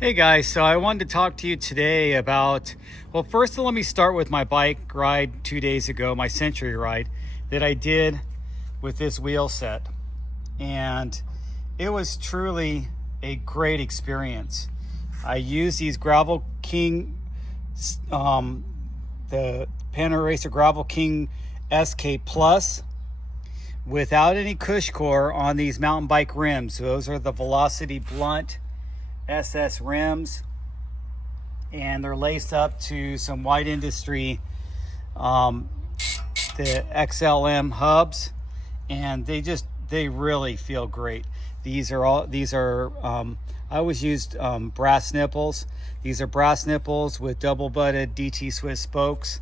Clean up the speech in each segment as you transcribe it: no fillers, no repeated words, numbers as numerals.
Hey guys, so I wanted to talk to you today about, well, first let me start with my bike ride 2 days ago, my Century ride that I did with this wheel set. And it was truly a great experience. I used these Gravel King, the Panda Racer Gravel King SK Plus without any cush core on these mountain bike rims. So those are the Velocity Blunt SS rims, and they're laced up to some White Industry the XLM hubs, and they really feel great. I always used brass nipples. These are brass nipples with double butted DT Swiss spokes,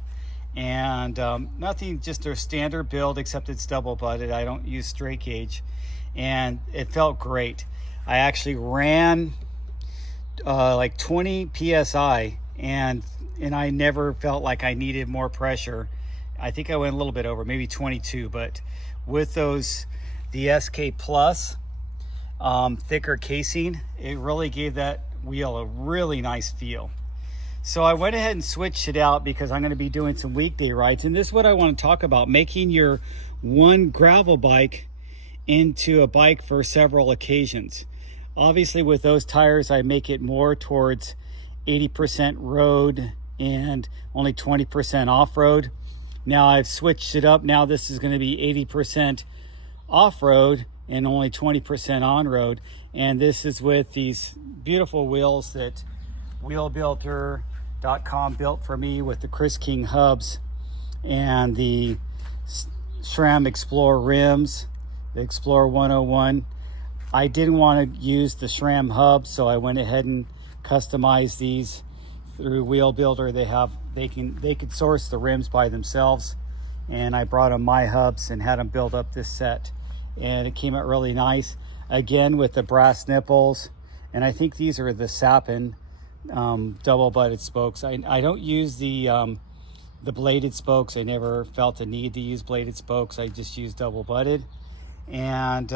and nothing, just their standard build, except it's double butted. I don't use straight gauge, and it felt great. I actually ran like 20 psi, and I never felt like I needed more pressure. I think I went a little bit over, maybe 22, but with the SK Plus thicker casing, it really gave that wheel a really nice feel. So I went ahead and switched it out because I'm going to be doing some weekday rides, and this is what I want to talk about: making your one gravel bike into a bike for several occasions. Obviously with those tires, I make it more towards 80% road and only 20% off-road. Now I've switched it up. Now this is going to be 80% off-road and only 20% on-road. And this is with these beautiful wheels that wheelbuilder.com built for me, with the Chris King hubs and the SRAM Explorer rims, the Explorer 101. I didn't want to use the SRAM hub, so I went ahead and customized these through Wheel Builder. They could source the rims by themselves, and I brought them my hubs and had them build up this set, and it came out really nice. Again with the brass nipples, and I think these are the Sapin double butted spokes. I don't use the bladed spokes. I never felt a need to use bladed spokes. I just use double butted, and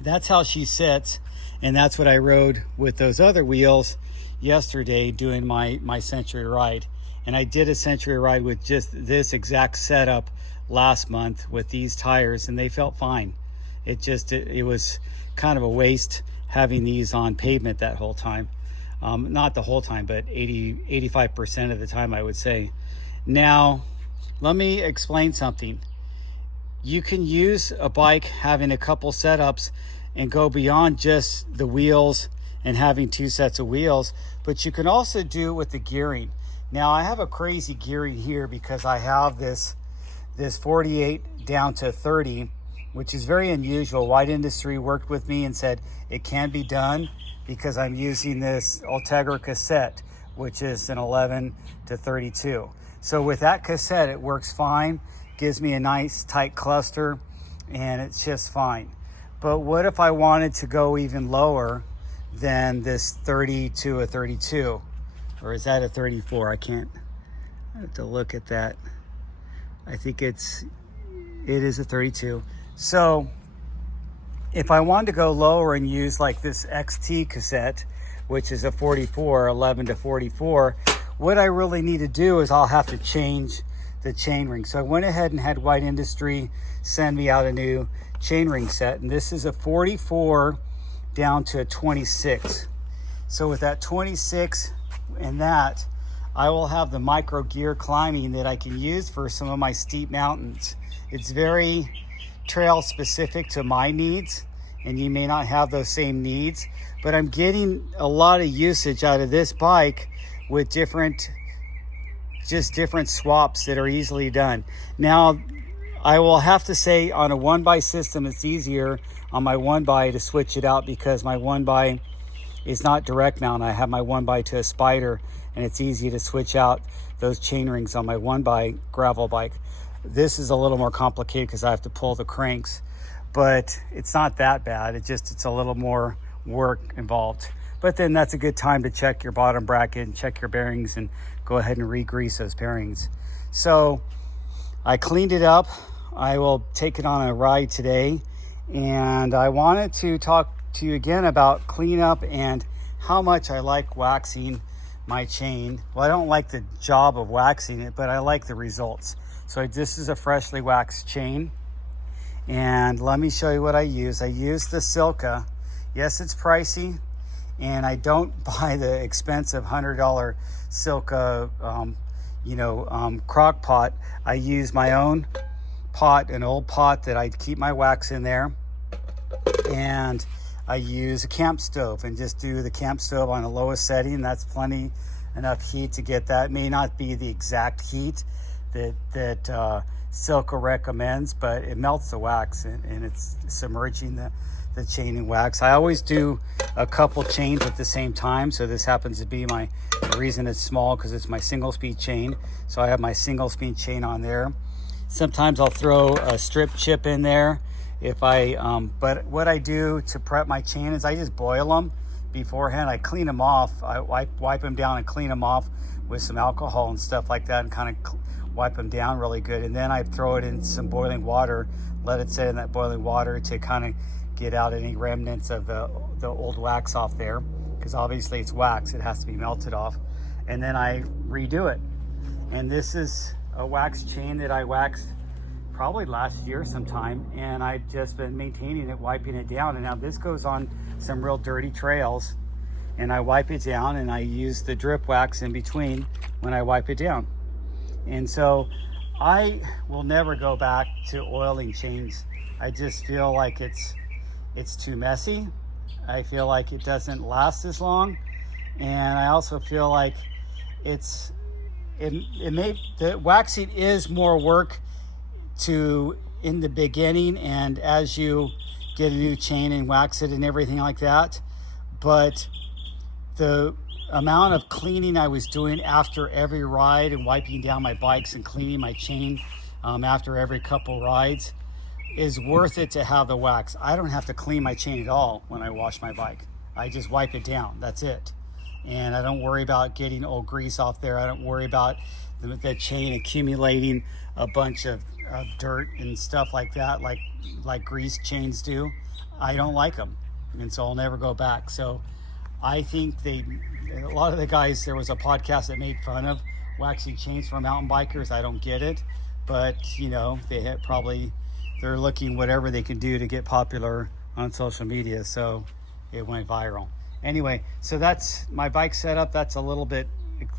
that's how she sits, and that's what I rode with those other wheels yesterday doing my Century ride. And I did a Century ride with just this exact setup last month with these tires, and they felt fine. It was kind of a waste having these on pavement that whole time. Not the whole time, but 85% of the time, I would say. Now, let me explain something. You can use a bike having a couple setups and go beyond just the wheels and having two sets of wheels, but you can also do it with the gearing. Now I have a crazy gearing here because I have this 48 down to 30, which is very unusual. White Industry worked with me and said it can be done because I'm using this Ultegra cassette, which is an 11 to 32. So with that cassette, it works fine. Gives me a nice tight cluster, and it's just fine. But what if I wanted to go even lower than this 30 to a 32? Or is that a 34? I have to look at that. I think it is a 32. So if I wanted to go lower and use like this XT cassette, which is a 44, 11 to 44, what I really need to do is I'll have to change the chain ring. So I went ahead and had White Industry send me out a new chain ring set, and this is a 44 down to a 26. So with that 26 and that, I will have the micro gear climbing that I can use for some of my steep mountains. It's very trail specific to my needs, and you may not have those same needs, but I'm getting a lot of usage out of this bike with different swaps that are easily done. Now, I will have to say on a 1x system, it's easier on my 1x to switch it out because my 1x is not direct mount. I have my 1x to a Spider, and it's easy to switch out those chain rings on my 1x gravel bike. This is a little more complicated because I have to pull the cranks, but it's not that bad. It's a little more work involved. But then that's a good time to check your bottom bracket and check your bearings and go ahead and re-grease those bearings. So I cleaned it up. I will take it on a ride today, and I wanted to talk to you again about cleanup and how much I like waxing my chain. Well, I don't like the job of waxing it, but I like the results. So this is a freshly waxed chain. And let me show you what I use. I use the Silka. Yes, it's pricey, and I don't buy the expensive $100 Silka, crock pot. I use my own pot, an old pot that I keep my wax in there. And I use a camp stove and just do the camp stove on the lowest setting. That's plenty enough heat to get that. It may not be the exact heat that Silka recommends, but it melts the wax and it's submerging the chain in wax. I always do a couple chains at the same time. So this happens to be the reason it's small, because it's my single speed chain. So I have my single speed chain on there. Sometimes I'll throw a strip chip in there but what I do to prep my chain is I just boil them beforehand. I clean them off. I wipe them down and clean them off with some alcohol and stuff like that, and kind of wipe them down really good. And then I throw it in some boiling water, let it sit in that boiling water to kind of get out any remnants of the old wax off there, because obviously it's wax, it has to be melted off. And then I redo it. And this is a wax chain that I waxed probably last year sometime, and I've just been maintaining it, wiping it down. And now this goes on some real dirty trails, and I wipe it down, and I use the drip wax in between when I wipe it down. And so I will never go back to oiling chains. I just feel like it's too messy. I feel like it doesn't last as long, and I also feel like the waxing is more work in the beginning, and as you get a new chain and wax it and everything like that. But the amount of cleaning I was doing after every ride, and wiping down my bikes and cleaning my chain after every couple rides, is worth it to have the wax. I don't have to clean my chain at all when I wash my bike. I just wipe it down, that's it. And I don't worry about getting old grease off there. I don't worry about the chain accumulating a bunch of dirt and stuff like that, like grease chains do. I don't like them, and so I'll never go back. So I think a lot of the guys, there was a podcast that made fun of waxing chains for mountain bikers. I don't get it, but they're looking whatever they can do to get popular on social media, so it went viral. Anyway, so that's my bike setup. That's a little bit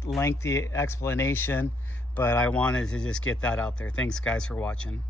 lengthy explanation, but I wanted to just get that out there. Thanks guys for watching.